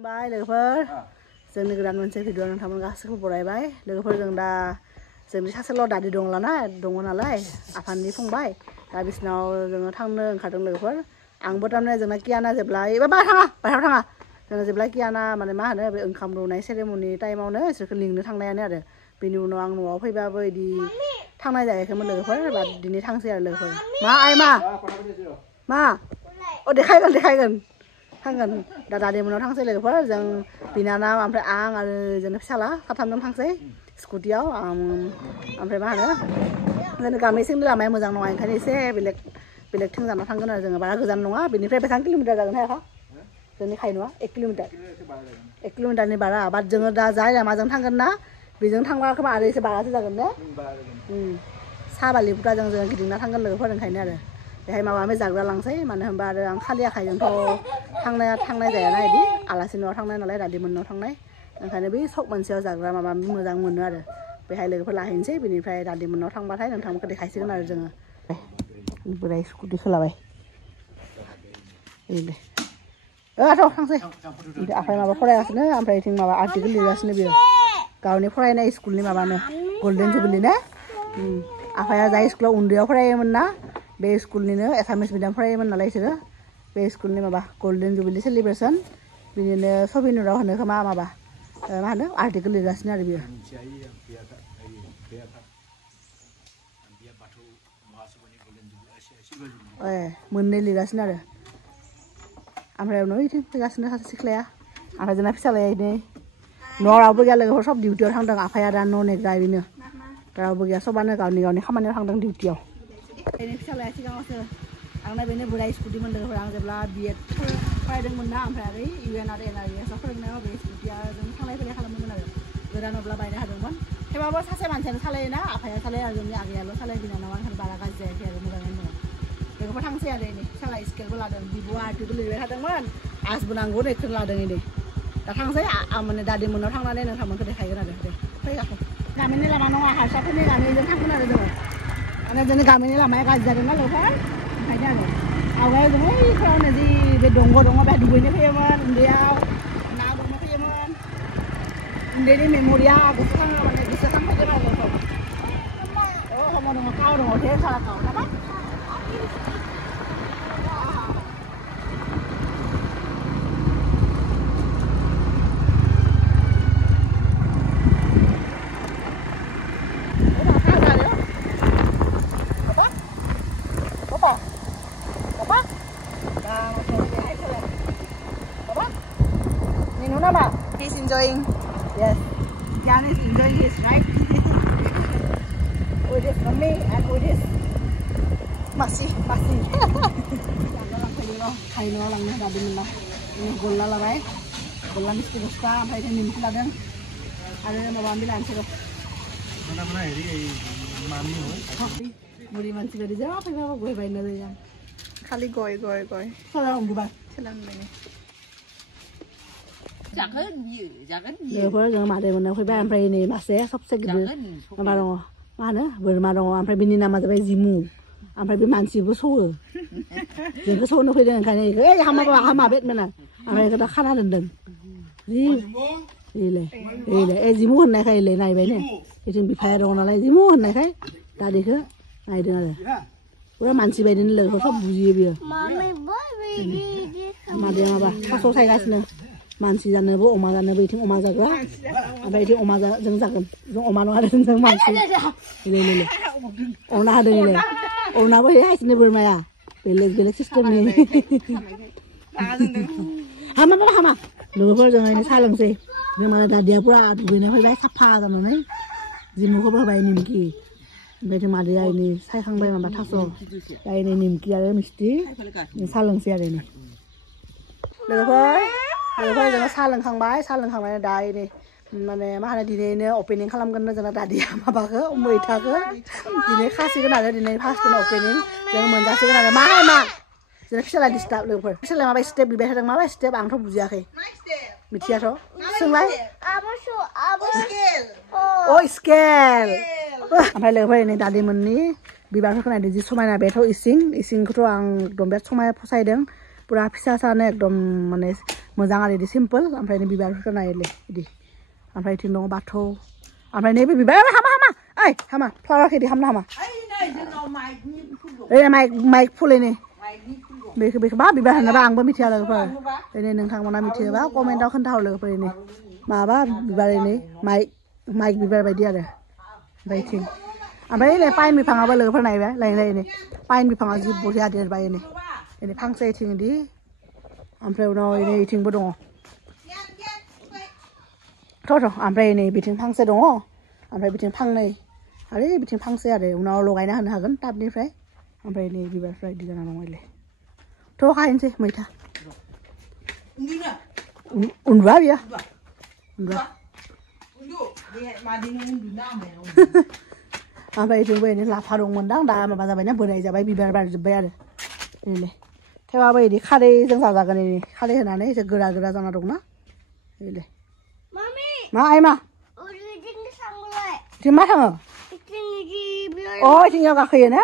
खुलुमबाय लोगोफोर जोंनि गोदान मोनसे भिडिअ नोंथांमोन गासैखौबो बरायबाय लोगोफोर जों दा जोंनि सासेल' दादि दङ नालाय आफानि फंबाय दा बिसिनाव जोङो थांनो ओंखारदों लोगोफोर आंबो थारमाने जोंना कियाना जेब्ला एबा बाहेरायाव थाङा जोङो जेब्ला कियाना माने मा होनो बे ओंखाम दौनाय सेरेमनि टाइमावनो बिसोरखौ लिंनो थांनायानो आरो बेनि उनाव आं न'आव फैबाबो बिदि थांनाय जायाखैमोन लोगोफोर बा दिनै थांसै आरो लोगोफोर मा आइ मा अ देखायगोन थांगोन दा दादिमोनाव थांसै लोगोफोर जों बिनानाव ओमफ्राय आं आरो जोंनि फिसाला साथामजों थांसै स्कुटियाव ओमफ्राय मा होनो जोंनि गामिसिंनि लामाया मोजां नङा ओंखायनो एसे बेलेग थिंजानाव थांगोन आरो जोङो बारा गोजान नङा बेनिफ्राय बेसेबां किल'मिटार जागोन हायखा जोंनि खायन'आ 1 किल'मिटारनि बारा बाट जोङो दा जाय लामाजों थांगोन ना बेजों थांबा खोमा आरो एसे बारासो जागोन ने साहा बालिफोरजों जोङो गिदिंना थांगोन लोगोफोर ओंखायनो आरो बेहाय माबा माबि जाग्रा लांसै मानो होनबा आरो आं खालि आखाइजोंथ' थांनाय जायाना बिदि आलासि न'आव थांनाय नालाय दादिमोननाव थांनाय ओंखायनो बै सक मोनसेयाव जाग्रा माबा मोजां मोनो आरो बेहाय लोगोफोर लाहैनोसै बेनिफ्राय दादिमोननाव थांबाथाय नोंथांमोनखौ देखायसिगोन आरो जोङो बोराय स्कुटि खोलाबाय दे थांसै आफाया माबा फरायगासिनो ओमफ्राय बिथिं माबा आर्टिकेल लिरगासिनो बियो गावनि फरायनाय स्कुलनि माबानो गल्डेन जुबिलि ना आफाया जाय स्कुलाव उन्दैयाव फरायोमोन ना बे स्कुलनिनो एसामिस मिडियाम फरायोमोन नालाय बिसोरो बे स्कुलनि माबा गल्डेन जुबिलि सेलिब्रेसन बिनिनो सबिनुराव होनो खोमा माबा मा होनो आर्टिकेल लिरगासिनो आरो बियो मोननै लिरगासिनो आरो ओमफ्राय उनाव बिथिं फैगासिनो सासे सिख्लाया ओमफ्राय जोंना फिसालाया बिदिनो न'आव रावबो गैया लोगोफोर सब डिउटियाव थांदों आफाया दा न' नेग्रा बिनो रावबो गैया सबानो गावनि खामानियाव थांदों डिउटियाव बेनि फिसालाया सिगाङावसो आंना बेनो बोराय स्कुटिमोन लोगोफोर आं जेब्ला BEd फरायदोंमोन ना ओमफ्राय आरो UN आरो NRES फोरोंनायाव बे स्कुटिया जों थांलाय फैलाय खालामोमोन आरो गोदानब्ला बायनो हादोंमोन थेवबाबो सासे मानसियानो सालायोना आफाया सालायो आरो जोंनि आगैयाल' सालाय बिनानावा ओंखायनो बारा गाज्रि जायाखै आरो मोजाङैनो दङ लोगोफोर थांसै आरो नै फिसाला स्केलबो लादों बिब'आ आर्टिकेल लिरबाय थादोंमोन आसबो नांगौ नै खोन लादों नै दा थांसै माने दादिमोननाव थांनानै नोंथांमोनखौ देखायगोन आरो दे फैगाखै गामिनि लामा नङा हारसाफोरनि गामिजों थांगोन आरो जोङो माने जोंनि गामिनि लामाया गाज्रि जादोंना लोगोफोर ओंखायनो आरो आवगायाव जों ओइफोरावनो जि बे दंग' दङ बेहाय दुगैनो फैयोमोन उन्दैयाव ना गुरनो फैयोमोन उन्दैनि मेम'रिया गोसोखाङो माने गोसोखांफैगोन आरो लोगोफोर हमो दङ काव दङ ढेर सारा काव नामा He's enjoying. Yes. Jan is enjoying his ride with his mommy and with his Masi. Kaino langnya tadi mana? Ini golla lah bay. Golla mesti gusta. Sampai ini mesti ada. Ada yang mau ambil ansur. Mana ini mami hoy. Muri manci dari jauh apa yang gue bayi nade yang. Kali goy. Salam gue bay. Salam bay. लोगोफोर जों मादैमोननाव फैबाय ओमफ्राय नै मासे सबसे गिदिर माबा दङ मा होनो बोरमा दङ ओमफ्राय बिनि नामा जाबाय जिमु ओमफ्राय बे मानसिबो सौवो जोंखौ सौनो फैदों ओंखायनो इखौ हामा बेदमोन ओमफ्राय इखौ दा खाना दोनदों जि ए जिमु होननायखाय नायबाय ने बिथिं बिफाया दङ नालाय जिमु होननायखाय दादिखौ नायदों आरो पुरा मानसि बायदिनो लोगोफोर सब बुजियो बियो मादैया माबा थास' सायगासिनो मानसि जानोबो अमा जानोबो इथिं अमा जाग्रा ओमफ्राय इथिं अमा जों जागोन जों अमा नङा जों मानसि ले अना होदों ले अनाबो हायसिनो बोरमाया बेलेग सिस्टेमनि हामा लोगोफोर जों साहा लोंसै जों माने दादिया पुरा दुगैना फैबाय साफा जानानै जिमुखौबो होबाय निमखि ओमफ्राय जों मादैया इनि सायखांबाय माबा थास' इनि निमखि आरो मिस्टि साहा लोंसै आरो इनि लोगोफोर जोङो साहा लोंखांबाय दा इनि माने मा होनो दिनैनो अपेनिं खालामगोन जोंना दादिया माबाखौ मैथाखौ दिनै खासिगोन आरो दिनै फार्स्टनो अपेनिं जों मोनजासिगोन आरो मा जोंना फिसाला डिस्टार्ब लोगोफोर फिसाला माबा स्टेप बिबाय थादों माबा स्टेप आंथ' बुजियाखै मिथियाथ' सोंलाय स्केल ओमफ्राय लोगोफोर नै दादिमोननि बिबारफोरखौ नायदों जि समायना बेथ' इसिंखौथ' आं एकदम बिराद समाय फसायदों पुरा फिसा सानो एकदम माने मोजां आरो इदि सिम्पोल ओमफ्राय बिबारफोरखौ नायले इदि ओमफ्राय इथिं दङ बाथौ ओमफ्राय नैबे बिबार हामा ओइ हामा फ्लावारखौ इदि हामना हामा ओइ माइक फुलैनि बेखौ मा बिबार होनोबा आंबो मिथिया लोगोफोर दिनै नोंथांमोना मिथियोबा कमेन्टआव खोन्थाहर लोगोफोर इनि माबा बिबार इनि माइक बिबार बायदि आरो ओमफ्राय इथिं ओमफ्राय नै पाइन बिफाङाबो लोगोफोर नायबाय लायलायनि पाइन बिफाङा जि बरिया देरबाय इनि फांसे इथिं इदि ओमफ्राय उनाव इनि इथिंबो दङ थ' ओमफ्राय नै बिथिं फांसे दङ ओमफ्राय बिथिं फांनै आरो बिथिं फांसे आरो उनाव लगायना होनो हागोन टाबनिफ्राय ओमफ्राय नै बिबारफ्रा इदि जाना दङ इलाय थ' खाहैनोसै मैथा उन्दुआ बियो उन्दुआ ओमफ्राय इथिंबो इनि लाफा दंमोनदां दा माबा जाबायना बोराय जाबाय बिबार बारजोब्बाय आरो इलाय थेवबाबो इदि खारैजों जाजागोन इनि खारै होनानै एसे गोरा गोरा जाना दंना इलाय मा आइमा इथिं मा थाङो इथिंयाव गाखोयो ना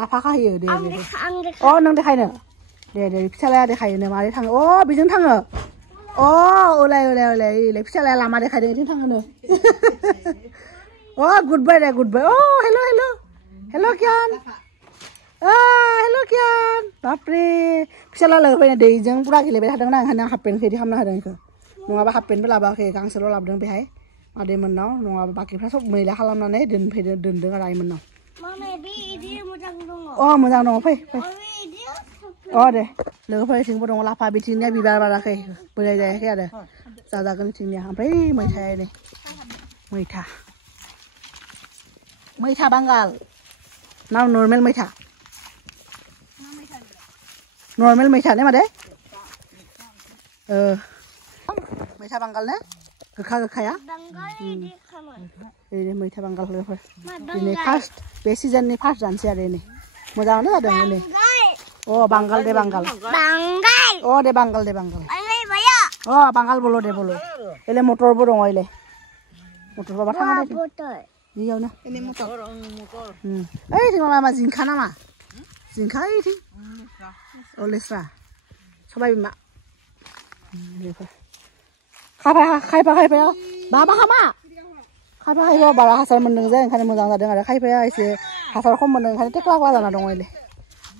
लाफा खाहैयो दे नों देखायनो दे फिसालाया देखायोनो मारै थाङो बेजों थाङो ओलाय इलाय फिसालाया लामा देखायदों इथिं थाङोनो गुड बाय दे गुड बाय हेल' कियान हेल' कियान बापरे फिसाला लोगो फैना दैजों पुरा गेलेबाय थादोंना ओंखायनो हाफ पेन्टखौ इदि खालामना होदों इखौ नङाबा हाफ पेन्टबो लाबोआखै गांसेल' लाबोदों बेहाय मादैमोननाव नङाबा बाकिफ्रा सब मैला खालामनानै दोनदों आरो आइमोननाव मोजां दङ फै दे लोगोफोर इथिंबो दङ लाफा बिथिंनिया बिबार बाराखै बोराय जायाखै आरो जाजागोन इथिंनिया ओमफ्राय मैथाया नै मैथा बांगाल ना नर्मेल मैथा ने मादे मैथा बांगाल ने गोखाया मैथा बांगाल लोगोफोर दिनै फार्स्ट बे सिजननि फार्स्ट जानोसै आरो नै मोजाङानो जादों नै बांगाल दे बांगाल बांगाल बolo दे बolo एले मटरबो दङ एले मटर बाबा थाङा दे बेयावनो ओइथिं मा जिंखा नामा जिंखा ओइथिं लेस्रा सबाय बिमा खायफाया बाबा हामा खायफा बारा हासार मोनदों जे ओंखायनो मोजां जादों आरो खायफाया एसे हासार खम मोनदों ओंखायनो टेक्ला जाना दङ एले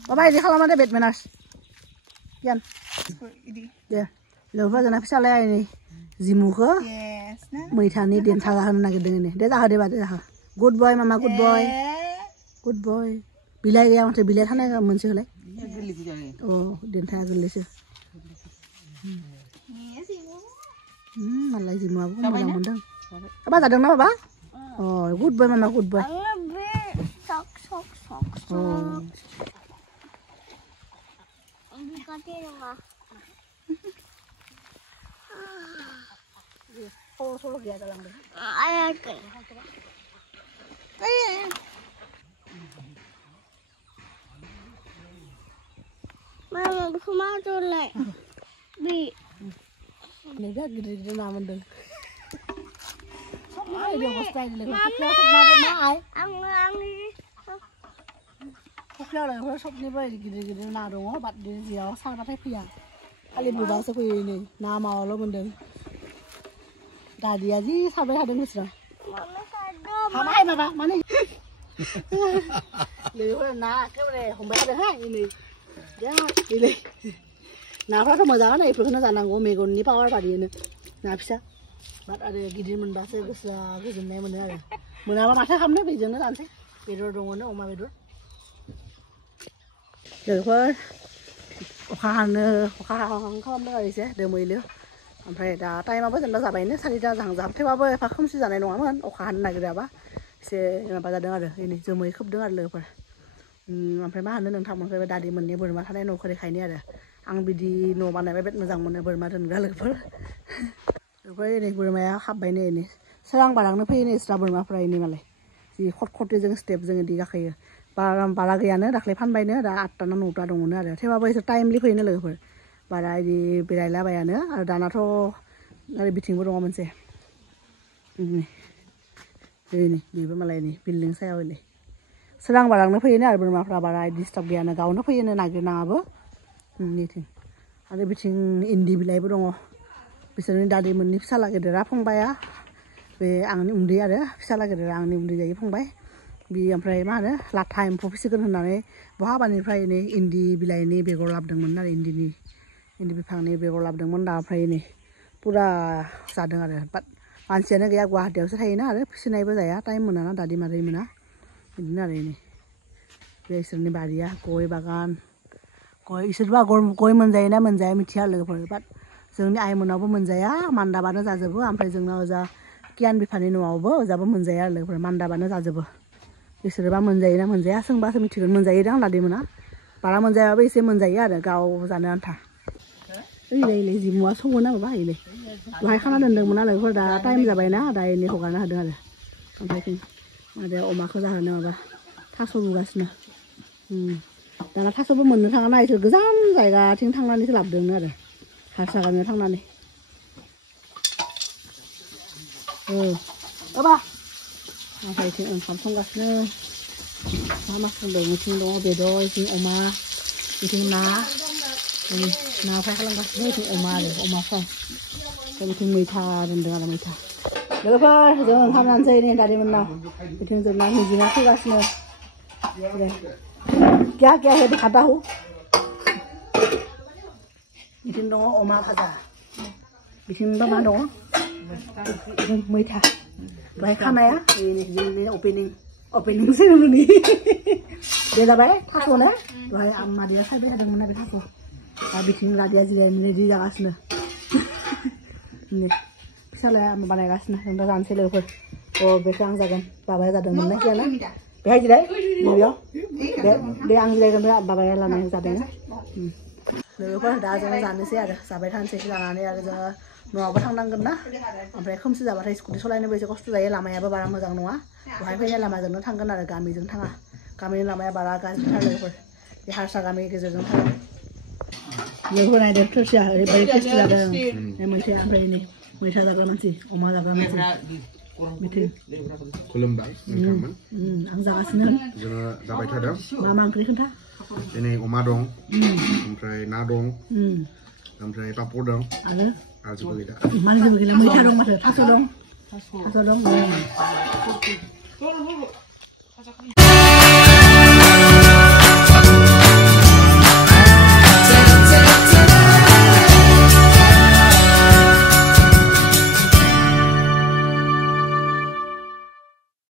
बाबा इदि खालामा दे बेटमेनार्स कियान दे लोगोफोर जोंना फिसालाया नै जिमुखौ मैथानि देन्था जाहोनो नागिरदों दे जाहो दे बादे जाहो गुड बय मामा गुड बय बिलाइ गैया माथो बिलाइ थानाय मोनसे होलाय देन्थाया गोरलैसो मालाय जिमुआबो मोजां मोनदों बाबा जादोंना बाबा गुड बय मामा गुड बय solo gaya dalam deh. Mama berkumah tuh lek. Bi. Nih dah gede-gede nama deh. Dia hostel deh. Hostel lah, kalau shop ni boleh gede-gede nama dong. Bat dia sangat apa ya? Kali berubah sepuluh ini. Nama Allah mendeng. Tadi aja sampai ada mesra. Mana hai baba, mana? Lepas nak ke mana? Hombai ada hai ini. Ya, ini. Nah, kalau kamu jangan, itu kan jangan ngomong megon ni power padi ini. Nah, bisa. Bat ada gigi menbahasa besar, gigi ni mana? Mana apa masa kamu ni bejunya jangan sih? Bedor dongan, oma bedor. Lepas, okan kamu ni apa sih? Demo ini. ओमफ्राय दा टाइमाबो जेनेबा जाबायनो सारिथा जाहां थेवबाबो एफा खोमसि जानाय नङामोन अखा हानो नागिराबा एसे माबा जादों आरो एनै जोमै खोबदों आरो लोगोफोर ओमफ्राय मा होनो नोंथांमोनखौ दादि मोननि बोरमा थानाय न'खौ देखायनो आरो आं बिदि न' बानायबाय बिराद मोजां मोनो बोरमा दोनग्रा लोगोफोर ओमफ्राय एनै बोरमाया हाबबाय नै एनै सोरां बारांनो फैयो नै एक्सट्रा बोरमाफ्रा एनै मालाय जि खटखटेजों स्टेपजों इदि गाखोयो बारा गैयानो दाख्लै फानबायनो दा 8टा ना 9टा दङनो आरो थेवबाबो एसे टाइमलि फैयोनो लोगोफोर बारा इदि बेरायलाबायानो आरो दानाथ' आरो बिथिंबो दङ मोनसे बेबो मालाय नै बिल्डिं सायाव इलाय सोरां बारांनो फैयोनो आरो बोरमाफ्रा बारा डिस्टार्ब गैयानो गावनो फैयोनो नागिरनाङाबो नैथिं आरो बिथिं इन्दि बिलाइबो दङ बिसोरनि दादै मोननै फिसाला गेदेरा फंबाया बे आंनि उन्दै आरो फिसाला गेदेरा आंनि उन्दै जायो फंबाय बि ओमफ्राय मा होनो लाथा एम्फौ फिसिगोन होननानै बहाबानिफ्राय नै इन्दि बिलाइनि बेगर लाबोदोंमोन आरो इन्दि बिफांनि बेगर लाबोदोंमोन दा ओमफ्राय नै पुरा जादों आरो बाट मानसियानो गैया गुवाहाटियावसो थायोना आरो फिसिनायबो जाया टाइम मोना दादै मादै मोना बिदिनो आरो नै बे इसोरनि बारिया गय बागान गय इसोरबा गय मोनजायोना मोनजाया मिथिया लोगोफोर बाट जोंनि आइमोनावबो मोनजाया मान्दाबानो जाजोबो ओमफ्राय जोंनाव ओजा कियान बिफानि न'आवबो ओजाबो मोनजाया लोगोफोर मान्दाबानो जाजोबो बिसोरबा मोनजायोना मोनजाया सोंबासो मिथिगोन मोनजायोदां दादै मोना बारा मोनजायाबाबो एसे मोनजायो आरो गाव जानो आन्था ओइलाय जिमुआ सङो ना माबा ओइलाय बाहाय खाना दोनदोंमोन लोगोफोर दा टाइम जाबायना दा एनै हगारना होदों आरो ओमफ्राय मादै अमाखौ जाहोनो माबा थास' रुगासिनो दाना थास'बो मोननो थाङाना इसोर गोजान जायगाथिं थांनानैसो लाबोदोंनो आरो हारसा गामियाव थांनानै बाबा ओमफ्राय इथिं ओंखाम संगासिनो मा संदों इथिं दङ बेदर इथिं अमा इथिं ना फ्राय खालामगासिनो इथिं अमा आरो अमा फ्राय बिथिं मैथा दोनदों आरो मैथा लोगोफोर जों ओंखाम जानोसै नै दादैमोननाव बिथिं जोंना मिजिङा फैगासिनो क्या क्या है दिखाता हूँ बिथिं दङ अमा भाजा बिथिंबा मा दङ मैथा बाहाय खानाया ओपनिं सेरेमनि बे जाबाय थास'नो दहाय मादैया सायबाय थादोंमोन ना बे थास' दा बिथिं दादैया जिरायनो रेडि जागासिनो फिसालाया बानायगासिनो जों दा जानोसै लोगोफोर बेखौ आं जागोन बाबाया जादोंमोन ना गैयाना बेहाय जिराय नैबेयाव बे आं जिरायगोन बाबाया लानाय जादों लोगोफोर दा जोङो जानोसै आरो जाबाय थानोसै जानानै आरो जोङो न'आवबो थांनांगोन ना ओमफ्राय खोमसि जाबाथाय स्कुटि सालायनोबो एसे खस्थ' जायो लामायाबो बारा मोजां नङा बहाय फैनाय लामाजोंनो थांगोन आरो गामिजों थाङा गामिनि लामाया बारा गाज्रिथार लोगोफोर बे हारसा गामि गेजेरजों थाङो लोगोफोर नायदो थोरसिया ओरैबायदि टेस्टि जादों मोनसे ओमफ्राय नै मैथा जाग्रा मानसि अमा जाग्रा मानसि खुलुमबाय नोंथांमोन आं जागासिनो जोङो जाबाय थादों मा ओंख्रि खोन्था दिनै अमा दं ओमफ्राय ना दं ओमफ्राय पापड़ दं आरो जेबो गैला माने जेबो गैला मैथा दं माथो थास' दं